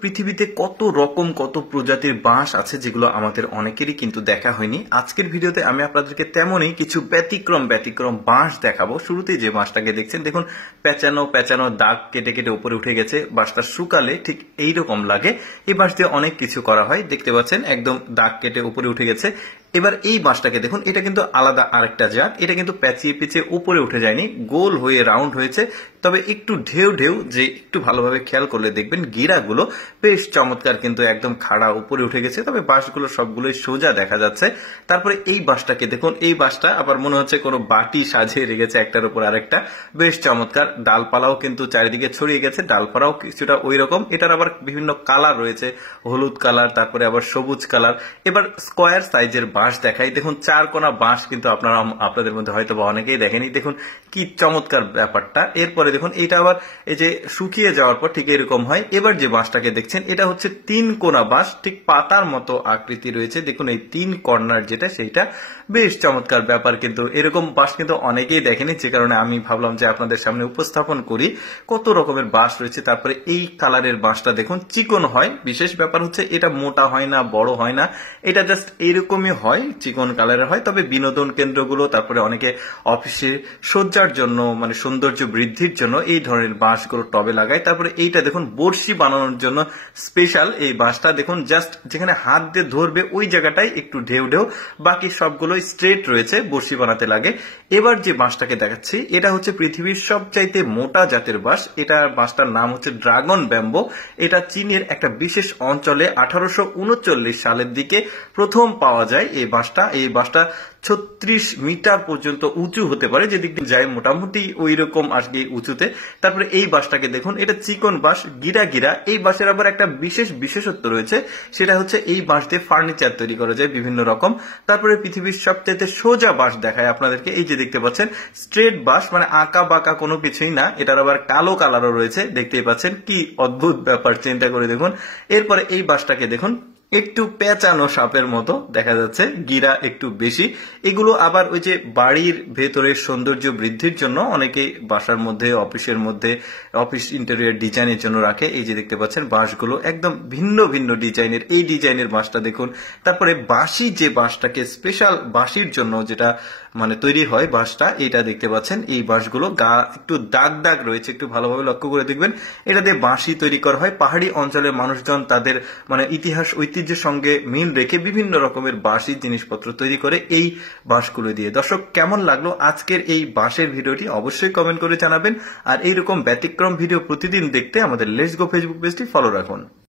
পৃথিবীতে কত রকম কত প্রজাতির বাঁশ আছে যেগুলো আমাদের অনেকেরই কিন্তু দেখা হয়নি। আজকের ভিডিওতে আমি আপনাদেরকে তেমনই কিছু ব্যতিক্রম বাঁশ দেখাবো। শুরুতেই যে বাঁশটাকে দেখছেন, দেখুন পেঁচানো পেঁচানো দাগ কেটে কেটে উপরে উঠে গেছে। বাঁশটা শুকালে ঠিক এইরকম লাগে। এই বাঁশ দিয়ে অনেক কিছু করা হয়, দেখতে পাচ্ছেন একদম দাগ কেটে উপরে উঠে গেছে। এবার এই বাঁশটাকে দেখুন, এটা কিন্তু আলাদা আরেকটা জাত। এটা কিন্তু পেঁচিয়ে পেঁচিয়ে উপরে উঠে যায়নি, গোল হয়ে রাউন্ড হয়েছে। তবে একটু ঢেউ ঢেউ, যে একটু ভালোভাবে খেয়াল করলে দেখবেন গিরাগুলো বেশ চমৎকার, কিন্তু একদম খাড়া উপরে উঠে গেছে। তবে বাঁশগুলো সবগুলোই সোজা দেখা যাচ্ছে। তারপরে এই বাঁশটাকে দেখুন, এই বাঁশটা আবার মনে হচ্ছে কোনো বাটি সাজিয়ে রেখেছে একটার উপর আরেকটা, বেশ চমৎকার। ডালপালাও কিন্তু চারিদিকে ছড়িয়ে গেছে, ডালপালাও কিছুটা ওই রকম। এটার আবার বিভিন্ন কালার রয়েছে, হলুদ কালার, তারপরে আবার সবুজ কালার। এবার স্কোয়ার সাইজের বাঁশ দেখাই। দেখুন চার কোনা বাঁশ, কিন্তু আপনাদের মধ্যে হয়তো বা অনেকেই দেখেনি। দেখুন কি চমৎকার ব্যাপারটা। এরপরে দেখুন এটা আবার এই যে শুকিয়ে যাওয়ার পর ঠিক এরকম হয়। এবার যে বাঁশটাকে দেখছেন, এটা হচ্ছে তিন কোনা বাঁশ, ঠিক পাতার মতো আকৃতি রয়েছে। দেখুন এই তিন কর্নার যেটা, সেইটা বেশ চমৎকার ব্যাপার। কিন্তু এরকম বাঁশ কিন্তু অনেকেই দেখেনি, যে কারণে আমি ভাবলাম যে আপনাদের সামনে উপস্থাপন করি। কত রকমের বাঁশ রয়েছে। তারপরে এই কালারের বাঁশটা দেখুন চিকন হয়। বিশেষ ব্যাপার হচ্ছে এটা মোটা হয় না, বড় হয় না, এটা জাস্ট এইরকমই হয়, চিকন কালারের হয়। তবে বিনোদন কেন্দ্রগুলো, তারপরে অনেকে অফিসে সজ্জার জন্য, মানে সৌন্দর্য বৃদ্ধির জন্য এই ধরনের বাঁশগুলো টবে লাগায়। তারপরে এইটা দেখুন বড়শি বানানোর জন্য স্পেশাল এই বাঁশটা। দেখুন জাস্ট যেখানে হাত দিয়ে ধরবে ওই জায়গাটাই একটু ঢেউ ঢেউ, বাকি সবগুলোই স্ট্রেট রয়েছে, বড়শি বানাতে লাগে। এবার যে বাঁশটাকে দেখাচ্ছি, এটা হচ্ছে পৃথিবীর সবচাইতে মোটা জাতের বাঁশ। এটা বাঁশটার নাম হচ্ছে ড্রাগন ব্যাম্বো। এটা চীনের একটা বিশেষ অঞ্চলে 1839 সালের দিকে প্রথম পাওয়া যায় এই বাঁশটা। এই বাঁশটা 36 মিটার পর্যন্ত উঁচু হতে পারে, যেদিক দিয়ে যায় মোটামুটি ওই রকম আজকে উঁচুতে। তারপরে এই বাঁশটাকে দেখুন, এটা চিকন বাঁশ, গিরা গিরা। এই বাঁশের আবার একটা বিশেষত্ব রয়েছে, সেটা হচ্ছে এই বাঁশ দিয়ে ফার্নিচার তৈরি করা যায় বিভিন্ন রকম। তারপরে পৃথিবীর সবচাইতে সোজা বাঁশ দেখায় আপনাদেরকে, এই যে দেখতে পাচ্ছেন স্ট্রেট বাঁশ, মানে আঁকা বাঁকা কোনো কিছুই না। এটার আবার কালো কালারও রয়েছে, দেখতেই পাচ্ছেন কি অদ্ভুত ব্যাপার, চিন্তা করে দেখুন। এরপরে এই বাঁশটাকে দেখুন, একটু পেঁচানো সাপের মতো দেখা যাচ্ছে, গিরা একটু বেশি। এগুলো আবার ওই যে বাড়ির ভেতরে সৌন্দর্য বৃদ্ধির জন্য অনেকে বাসার মধ্যে, অফিসের মধ্যে, অফিস ইন্টেরিয়র ডিজাইনের জন্য রাখে। এই যে দেখতে পাচ্ছেন বাঁশগুলো একদম ভিন্ন ভিন্ন ডিজাইনের, এই ডিজাইনের বাঁশটা দেখুন। তারপরে বাঁশি, যে বাঁশটাকে স্পেশাল বাঁশির জন্য যেটা মানে তৈরি হয় বাঁশটা, এটা দেখতে পাচ্ছেন। এই বাঁশগুলো গা একটু দাগ দাগ রয়েছে, একটু ভালোভাবে লক্ষ্য করে দেখবেন। এটা দিয়ে বাঁশি তৈরি করা হয়। পাহাড়ি অঞ্চলের মানুষজন তাদের মানে ইতিহাস ঐতিহ্যের সঙ্গে মিল রেখে বিভিন্ন রকমের বাঁশি জিনিসপত্র তৈরি করে এই বাঁশগুলো দিয়ে। দর্শক, কেমন লাগলো আজকের এই বাঁশের ভিডিওটি অবশ্যই কমেন্ট করে জানাবেন। আর এইরকম ব্যতিক্রম ভিডিও প্রতিদিন দেখতে আমাদের লেটস গো ফেসবুক পেজটি ফলো রাখুন।